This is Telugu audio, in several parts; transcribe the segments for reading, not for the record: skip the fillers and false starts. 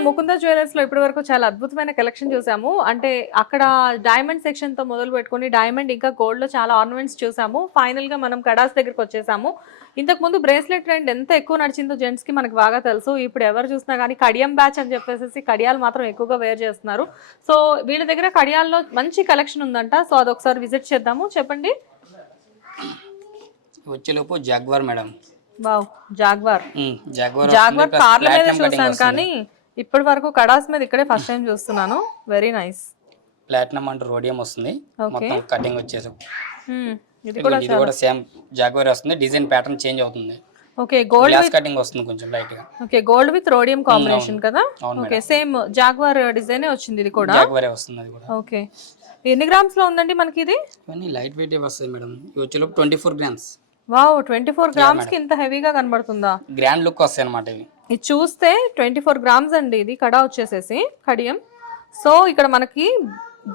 మనం ముకుంద జ్యువెలర్స్ లో ఇప్పటి వరకు చాలా అద్భుతమైన కలెక్షన్ చూసాము. అంటే అక్కడ డైమండ్ సెక్షన్ తో మొదలు పెట్టుకొని డైమండ్ ఇంకా గోల్డ్ లో చాలా ఆర్నమెంట్స్ చూసాము. ఫైనల్ గా మనం కడాస్ దగ్గరికి వచ్చేసాము. ఇంతకు ముందు బ్రేస్లెట్ ట్రెండ్ ఎంత ఎక్కువ నడిచిందో జెంట్స్ కి మనకు బాగా తెలుసు. ఇప్పుడు ఎవరు చూసినా కానీ కడియం బ్యాచ్ అని చెప్పేసి కడియాలు మాత్రం ఎక్కువగా వేర్ చేస్తున్నారు. సో వీళ్ళ దగ్గర కడియాల్లో మంచి కలెక్షన్ ఉందంట. సో అదొకసారి విజిట్ చేద్దాము. చెప్పండి. వచ్చేలోపు jaguar madam. Wow, jaguar. Jaguar కార్ల మీద చూసాను కానీ ఇప్పటి వరకు కడాస్ మీద ఇక్కడే ఫస్ట్ టైం చూస్తున్నాను. Very nice. Platinum and rhodium వస్తుంది. మొత్తం కటింగ్ వచ్చేసి ఇది కూడా సేమ్ జాగ్వార్ వస్తుంది. డిజైన్ ప్యాటర్న్ చేంజ్ అవుతుంది. ఓకే, గోల్డ్ గ్లాస్ కటింగ్ వస్తుంది కొంచెం లైట్ గా. Okay, gold with rhodium combination కదా. ఓకే, సేమ్ జాగ్వార్ డిజైన్ వచ్చింది. ఇది కూడా జాగ్వారే వస్తుంది. అది కూడా ఓకే. ఎన్ని గ్రామ్స్ లో ఉందండి మనకి ఇది? ఇవన్నీ లైట్ వెయిట్ వస్తాయి మేడం. ఇవి వచ్చేలోపు 24 గ్రామ్స్. వావ్, 24 గ్రామ్స్ కి ఇంత హెవీగా కనబడుతుందా? గ్రాండ్ లుక్ వస్తాయి అన్నమాట ఇవి. ఇది చూస్తే 24 గ్రామ్స్ అండి. ఇది కడా వచ్చేసేసి కడియం. సో ఇక్కడ మనకి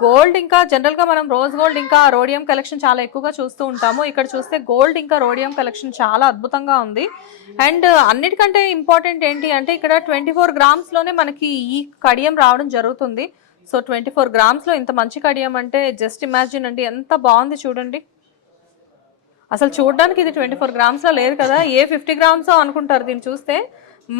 గోల్డ్ ఇంకా జనరల్ గా మనం రోజ్ గోల్డ్ ఇంకా రోడియం కలెక్షన్ చాలా ఎక్కువగా చూస్తూ ఉంటాము. ఇక్కడ చూస్తే గోల్డ్ ఇంకా రోడియం కలెక్షన్ చాలా అద్భుతంగా ఉంది. అండ్ అన్నిటికంటే ఇంపార్టెంట్ ఏంటి అంటే ఇక్కడ 24 గ్రామ్స్ లోనే మనకి ఈ కడియం రావడం జరుగుతుంది. సో 24 గ్రామ్స్ లో ఇంత మంచి కడియం అంటే జస్ట్ ఇమాజిన్ అండి, ఎంత బాగుంది చూడండి. అసలు చూడడానికి ఇది 24 గ్రామ్స్ లో లేదు కదా, ఏ 50 గ్రామ్స్ అనుకుంటారు దీన్ని చూస్తే.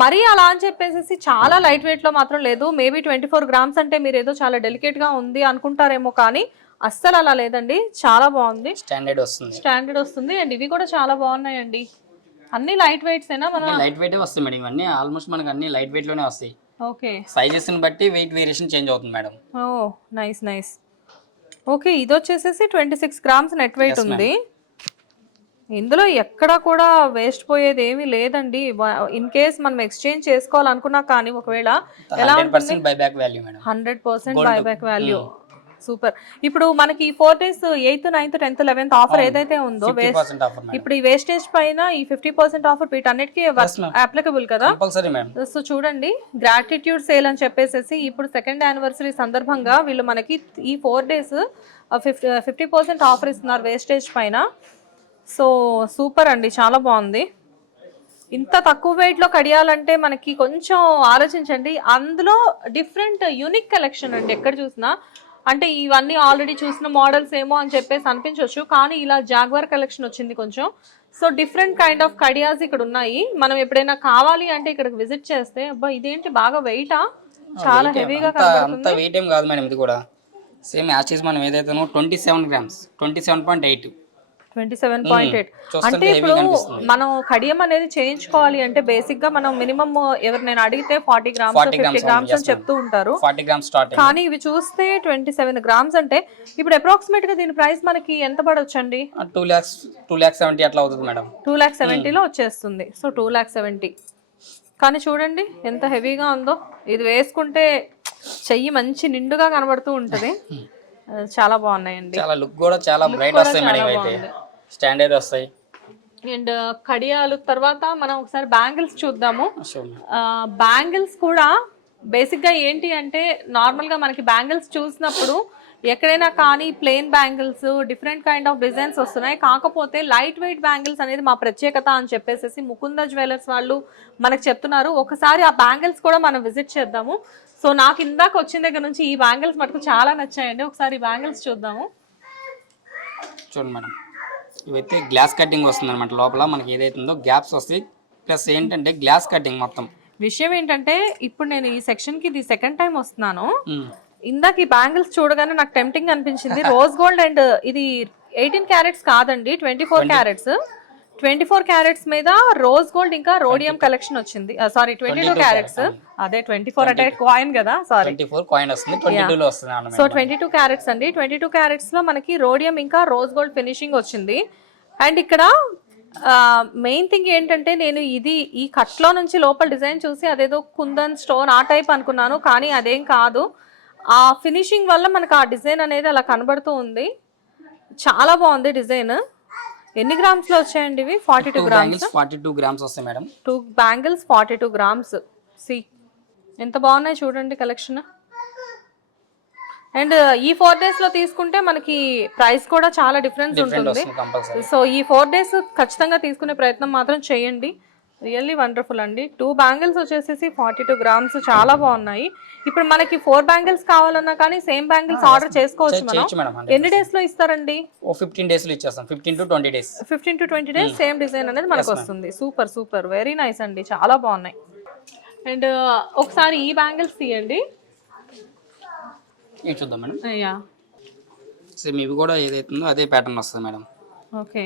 మరీ అలా అని చెప్పేసి చాలా లైట్ వెయిట్ లో మాత్రం లేదు. మేబీ 24 గ్రామ్స్ అంటే మీరు ఏదో చాలా డెలికేట్ గా ఉంది అనుకుంటారేమో, కానీ అస్సలు అలా లేదండి. చాలా బాగుంది, స్టాండర్డ్ వస్తుంది. అండ్ ఇవి కూడా చాలా బాగున్నాయండి. అన్ని లైట్ వెయిట్స్ ఏనా? మన లైట్ వెయిట్ వస్తాయి మేడం. ఇవన్నీ ఆల్మోస్ట్ మనకి అన్ని లైట్ వెయిట్ లోనే వస్తాయి. ఓకే, సైజెస్ ని బట్టి వెయిట్ వేరియేషన్ చేంజ్ అవుతుంది మేడం. ఓ నైస్ నైస్. ఓకే, ఇది వచ్చేసేసి 26 గ్రామ్స్ నెట్ వెయిట్ ఉంది. ఇందులో ఎక్కడ కూడా వేస్ట్ పోయేది ఏమీ లేదండి. ఇన్ కేస్ మనం ఎక్స్చేంజ్ చేసుకోవాలనుకున్నా కానీ ఒకవేళ ఎలా 100% buyback value madam. 100% buyback value. Super. ఇప్పుడు మనకి 4 days 8th 9th 10th 11th offer ఏదైతే ఉందో ఇప్పుడు ఈ వేస్టేజ్ పైన ఈ 50% ఆఫర్ వీటన్నిటికీ అప్లికబుల్ కదా. సో చూడండి, గ్రాటిట్యూడ్ సేల్ అని చెప్పేసి ఇప్పుడు 2nd యానివర్సరీ సందర్భంగా వీళ్ళు మనకి ఈ 4 days 50% ఆఫర్ ఇస్తున్నారు వేస్టేజ్ పైన. సో సూపర్ అండి, చాలా బాగుంది. ఇంత తక్కువ వెయిట్లో కడియాలంటే మనకి కొంచెం ఆలోచించండి. అందులో డిఫరెంట్ యూనిక్ కలెక్షన్ అండి. ఎక్కడ చూసినా అంటే ఇవన్నీ ఆల్రెడీ చూసిన మోడల్స్ ఏమో అని చెప్పేసి అనిపించవచ్చు, కానీ ఇలా జాగ్వార్ కలెక్షన్ వచ్చింది కొంచెం. సో డిఫరెంట్ కైండ్ ఆఫ్ కడియాస్ ఇక్కడ ఉన్నాయి. మనం ఎప్పుడైనా కావాలి అంటే ఇక్కడికి విజిట్ చేస్తే అబ్బా ఇదేంటి బాగా వెయిటా, చాలా హెవీగా కనబడుతుంది. అంత వెయిట్ ఏం కాదు మేడం. ఇది కూడా సేమ్ యాచెస్ మనం ఏదైతే 27 గ్రామ్స్ 27.8. 27.8 అంటే ఇప్పుడు మనం కడియం అనేది చేయించుకోవాలి అంటే బేసిక్ గా మనం మినిమం ఎవరు నేను అడిగితే 40 గ్రామ్స్ 50 గ్రామ్స్ అని చెప్తూ ఉంటారు. 40 గ్రామ్స్ స్టార్టింగ్. కానీ ఇవి చూస్తే 27 గ్రామ్స్ అంటే ఇప్పుడు అప్రాక్సిమేట్ గా దీని ప్రైస్ మనకి ఎంత పడొచ్చు అండి? 2,70,000 అట్లా అవుతుంది మేడం. 2,70,000 లో వచ్చేస్తుంది. సో 2,70,000. కానీ చూడండి ఎంత హెవీగా ఉందో. ఇది వేసుకుంటే చెయ్యి మంచి నిండుగా కనబడుతూ ఉంటది. చాలా బాగున్నాయండి. చాలా లుక్ కూడా చాలా బ్రైట్ వస్తాయి మేడం. అయితే స్టాండర్డ్ వస్తాయి. అండ్ కడియాలు తర్వాత మనం ఒకసారి బ్యాంగిల్స్ చూద్దాము. బ్యాంగిల్స్ కూడా బేసిక్ గా ఏంటి అంటే నార్మల్ గా మనకి బ్యాంగిల్స్ చూసినప్పుడు ఎక్కడైనా కానీ plain bangles different kind of designs వస్తున్నాయి. కాకపోతే లైట్ వెయిట్ బ్యాంగిల్స్ అనేది మా ప్రత్యేకత అని చెప్పేసి ముకుంద జ్యువెలర్స్ వాళ్ళు మనకు చెప్తున్నారు. ఒకసారి ఆ బ్యాంగిల్స్ కూడా మనం విజిట్ చేద్దాము. సో నాకు ఇందాక వచ్చిన దగ్గర నుంచి ఈ బ్యాంగిల్స్ మటుకు చాలా నచ్చాయండి. ఒకసారి బ్యాంగిల్స్ చూద్దాము. చూడండి మేడం, ఇవైతే గ్లాస్ కటింగ్ వస్తుంది అనమాట. లోపల మనకి ఏదైతే ఉందో గ్యాప్స్ వస్తాయి. ప్లస్ ఏంటంటే గ్లాస్ కటింగ్ మొత్తం. విషయం ఏంటంటే ఇప్పుడు నేను ఈ సెక్షన్ కి ఇది 2nd టైం వస్తున్నాను. ఇందాక ఈ బ్యాంగిల్స్ చూడగానే నాకు టెంప్టింగ్ అనిపించింది. రోజ్ గోల్డ్ అండ్ ఇది 18 క్యారెట్స్ కాదండి, 24 క్యారెట్స్. 24 క్యారెట్స్ మీద రోజ్ గోల్డ్ ఇంకా రోడియం కలెక్షన్ వచ్చింది. Sorry 22 carats. అదే 24 అంటే కాయిన్ కదా, సారీ 24 కాయిన్ వస్తుంది. 22 లో వస్తుంది. సో 22 క్యారెట్స్ అండి. 22 క్యారెట్స్ లో మనకి రోడియం ఇంకా రోజ్ గోల్డ్ ఫినిషింగ్ వచ్చింది. అండ్ ఇక్కడ మెయిన్ థింగ్ ఏంటంటే నేను ఇది ఈ కట్లో నుంచి లోపల డిజైన్ చూసి అదేదో కుందన్ స్టోన్ ఆ టైప్ అనుకున్నాను, కానీ అదేం కాదు. ఆ ఫినిషింగ్ వల్ల మనకు ఆ డిజైన్ అనేది అలా కనబడుతూ ఉంది. చాలా బాగుంది డిజైన్. ఎన్ని గ్రామ్స్ లో వచ్చాయండి ఇవి? 42 గ్రామ్స్. 42 గ్రామ్స్ వస్తాయి మేడం. 2 bangles 42 grams. సి ఎంత బాగున్నాయి చూడండి కలెక్షన్. అండ్ ఈ 4 days లో తీసుకుంటే మనకి ప్రైస్ కూడా చాలా డిఫరెన్స్ ఉంటుంది. సో ఈ 4 days ఖచ్చితంగా తీసుకునే ప్రయత్నం మాత్రం చేయండి. రియల్లీ వండర్ఫుల్ అండి. 2 బ్యాంగిల్స్ వచ్చేసేసి 42 గ్రామ్స్, చాలా బాగున్నాయి. ఇప్పుడు మనకి 4 బ్యాంగిల్స్ కావాలన్నా కానీ సేమ్ బ్యాంగిల్స్ ఆర్డర్ చేసుకోవచ్చు మనం. చేయొచ్చు మేడం. ఎన్ని డేస్ లో ఇస్తారండి? ఓ 15 డేస్ లో ఇచ్చేస్తాం. 15 to 20 days. 15 to 20 days same design అనేది మనకు వస్తుంది. సూపర్ సూపర్, వెరీ నైస్ అండి, చాలా బాగున్నాయి. అండ్ ఒకసారి ఈ బ్యాంగిల్స్ తీయండి. ఇవి చూద్దాం మేడం. యా, సేమ్ ఇవి కూడా ఏదైతుందో అదే ప్యాటర్న్ వస్తుంది మేడం. ఓకే.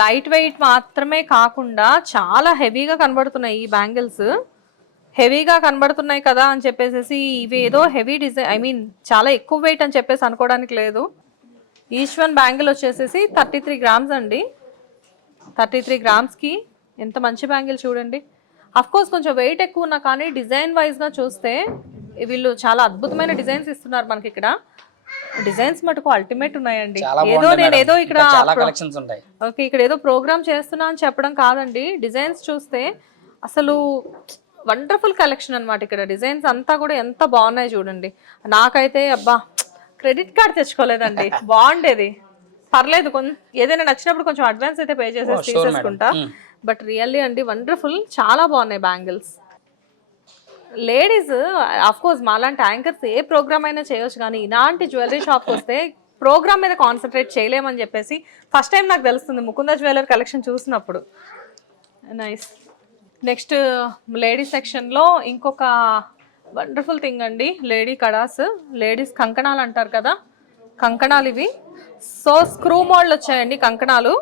లైట్ వెయిట్ మాత్రమే కాకుండా చాలా హెవీగా కనబడుతున్నాయి ఈ బ్యాంగిల్స్. హెవీగా కనబడుతున్నాయి కదా అని చెప్పేసి ఇవి ఏదో హెవీ డిజైన్, ఐ మీన్ చాలా ఎక్కువ వెయిట్ అని చెప్పేసి అనుకోవడానికి లేదు. ఈచ్ వన్ బ్యాంగిల్ వచ్చేసేసి 33 గ్రామ్స్ అండి. 33 గ్రామ్స్కి ఎంత మంచి బ్యాంగిల్ చూడండి. అఫ్ కోర్స్ కొంచెం వెయిట్ ఎక్కువ ఉన్నా కానీ డిజైన్ వైజ్గా చూస్తే వీళ్ళు చాలా అద్భుతమైన డిజైన్స్ ఇస్తున్నారు మనకి ఇక్కడ. డిజైన్స్ మటుకు అల్టిమేట్ ఉన్నాయండి. ఏదో ఇక్కడ ఓకే, ఇక్కడ ఏదో ప్రోగ్రామ్ చేస్తున్నా అని చెప్పడం కాదండి. డిజైన్స్ చూస్తే అసలు వండర్ఫుల్ కలెక్షన్ అన్నమాట. ఇక్కడ డిజైన్స్ అంతా కూడా ఎంత బాగున్నాయి చూడండి. నాకైతే అబ్బా క్రెడిట్ కార్డ్ తెచ్చుకోలేదండి, బాగుండేది. పర్లేదు, ఏదైనా నచ్చినప్పుడు కొంచెం అడ్వాన్స్ అయితే పే చేసేసి తీసేసుకుంటా. బట్ రియల్లీ అండి వండర్ఫుల్, చాలా బాగున్నాయి బ్యాంగిల్స్. లేడీస్ ఆఫ్ కోర్స్ మాలాంటి యాంకర్స్ ఏ ప్రోగ్రామ్ అయినా చేయొచ్చు, కానీ ఇలాంటి జ్యువెలరీ షాప్కి వస్తే ప్రోగ్రామ్ మీద కాన్సన్ట్రేట్ చేయలేమని చెప్పేసి ఫస్ట్ టైం నాకు తెలుస్తుంది ముకుంద జ్యువెలరీ కలెక్షన్ చూసినప్పుడు. నైస్. నెక్స్ట్ లేడీ సెక్షన్లో ఇంకొక వండర్ఫుల్ థింగ్ అండి, లేడీ కడాస్, లేడీస్ కంకణాలు అంటారు కదా, కంకణాలు ఇవి. సో స్క్రూ మోల్డ్ వచ్చాయండి కంకణాలు.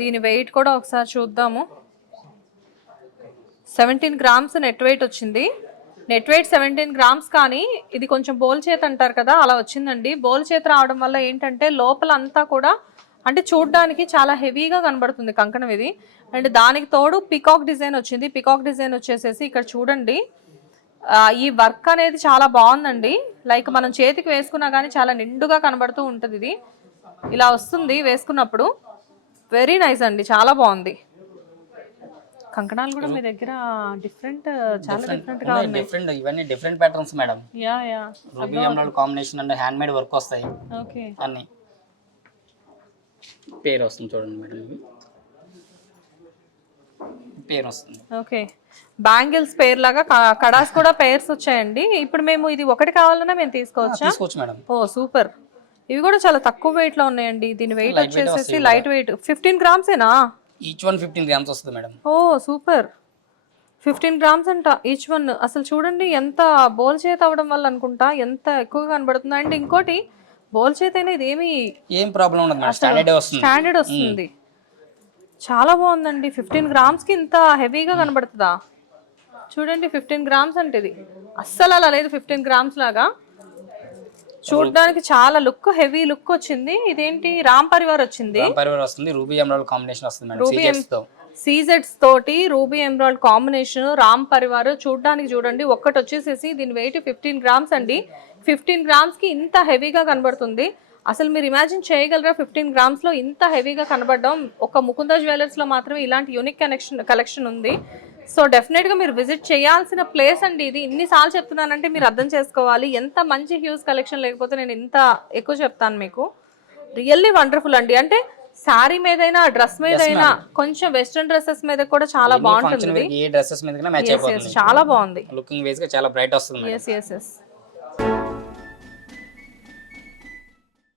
దీని వెయిట్ కూడా ఒకసారి చూద్దాము. 17 గ్రామ్స్ నెట్ వెయిట్ వచ్చింది. నెట్ వెయిట్ 17 గ్రామ్స్, కానీ ఇది కొంచెం బోల్ చేత అంటారు కదా అలా వచ్చిందండి. బోల్ చేత రావడం వల్ల ఏంటంటే లోపల అంతా కూడా అంటే చూడడానికి చాలా హెవీగా కనబడుతుంది కంకణం ఇది. అండ్ దానికి తోడు పికాక్ డిజైన్ వచ్చింది. పికాక్ డిజైన్ వచ్చేసేసి ఇక్కడ చూడండి, ఈ వర్క్ అనేది చాలా బాగుందండి. లైక్ మనం చేతికి వేసుకున్నా కానీ చాలా నిండుగా కనబడుతూ ఉంటుంది. ఇది ఇలా వస్తుంది వేసుకున్నప్పుడు. వెరీ నైస్ అండి, చాలా బాగుంది. కంకణాలు కూడా మీ దగ్గర డిఫరెంట్, చాలా డిఫరెంట్ గా ఉన్నాయి. డిఫరెంట్, ఇవన్నీ different patterns madam. Yeah yeah, ruby emerald combination and hand made work వస్తాయి. ఓకే, అన్ని పేరు వస్తుంది చూడండి మేడం, ఇవి పేరు వస్తుంది. ఓకే, బ్యాంగిల్స్ పేర్ లాగా కడాస్ కూడా పేర్స్ వచ్చాయండి. ఇప్పుడు మేము ఇది ఒకటి కావాలన్నా మేము తీసుకోవచ్చా? తీసుకోవచ్చు మేడం. ఓ సూపర్. ఇవి కూడా చాలా తక్కువ వెయిట్ లో ఉన్నాయండి. దీని వెయిట్ వచ్చేసేసి లైట్ వెయిట్ 15 గ్రామ్సేనా? ఈచ్ వన్ 15 గ్రామ్స్ వస్తుంది మేడం. ఓ సూపర్, 15 గ్రామ్స్ అంట ఈచ్ వన్. అసలు చూడండి ఎంత బోల్ చేత అవడం వల్ల అనుకుంటా ఎంత ఎక్కువగా కనబడుతుంది. అండ్ ఇంకోటి బోల్ చేత అయినా ఇదేమి ఏం ప్రాబ్లం ఉండదు మేడం, స్టాండర్డ్ వస్తుంది. చాలా బాగుందండి. 15 గ్రామ్స్కి ఇంత హెవీగా కనబడుతుందా? చూడండి 15 గ్రామ్స్ అంటే ఇది అస్సలు అలా లేదు. 15 గ్రామ్స్ లాగా చూడడానికి చాలా లుక్, హెవీ లుక్ వచ్చింది. ఇదేంటి రామ్ పరివార్ వచ్చింది, రామ్ పరివార్ వస్తుంది. రూబీ ఎమరాల్డ్ కాంబినేషన్ వస్తుంది మేడం. సీజెట్స్ తో, సీజెట్స్ తోటి ruby emerald combination, Ram Parivar. చూడడానికి చూడండి ఒక్కటి వచ్చేసేసి దీని వెయిట్ 15 గ్రామ్స్ అండి. 15 గ్రామ్స్ కి ఇంత హెవీగా కనబడుతుంది. అసలు మీరు ఇమాజిన్ చేయగలరా 15 గ్రామ్స్ లో ఇంత హెవీగా కనబడడం? ఒక ముకుంద జ్యువెలర్స్ లో మాత్రమే ఇలాంటి యూనిక్ కలెక్షన్ ఉంది. సో డెఫినెట్ గా మీరు విజిట్ చేయాల్సిన ప్లేస్ అండి ఇది. ఇన్నిసార్లు చెప్తున్నానంటే మీరు అర్థం చేసుకోవాలి ఎంత మంచి హ్యూజ్ కలెక్షన్, లేకపోతే నేను ఇంత ఎక్కువ చెప్తాను మీకు. రియల్లీ వండర్ఫుల్ అండి. అంటే శారీ మీదైనా డ్రెస్ మీదైనా కొంచెం వెస్ట్రన్ డ్రెస్సెస్ మీద కూడా చాలా బాగుంటుంది. ఏ డ్రెస్సెస్ మీదకైనా మ్యాచ్ అయిపోతుంది. చాలా బాగుంది, లుకింగ్ వైస్ గా చాలా బ్రైట్ వస్తుంది. Yes yes yes.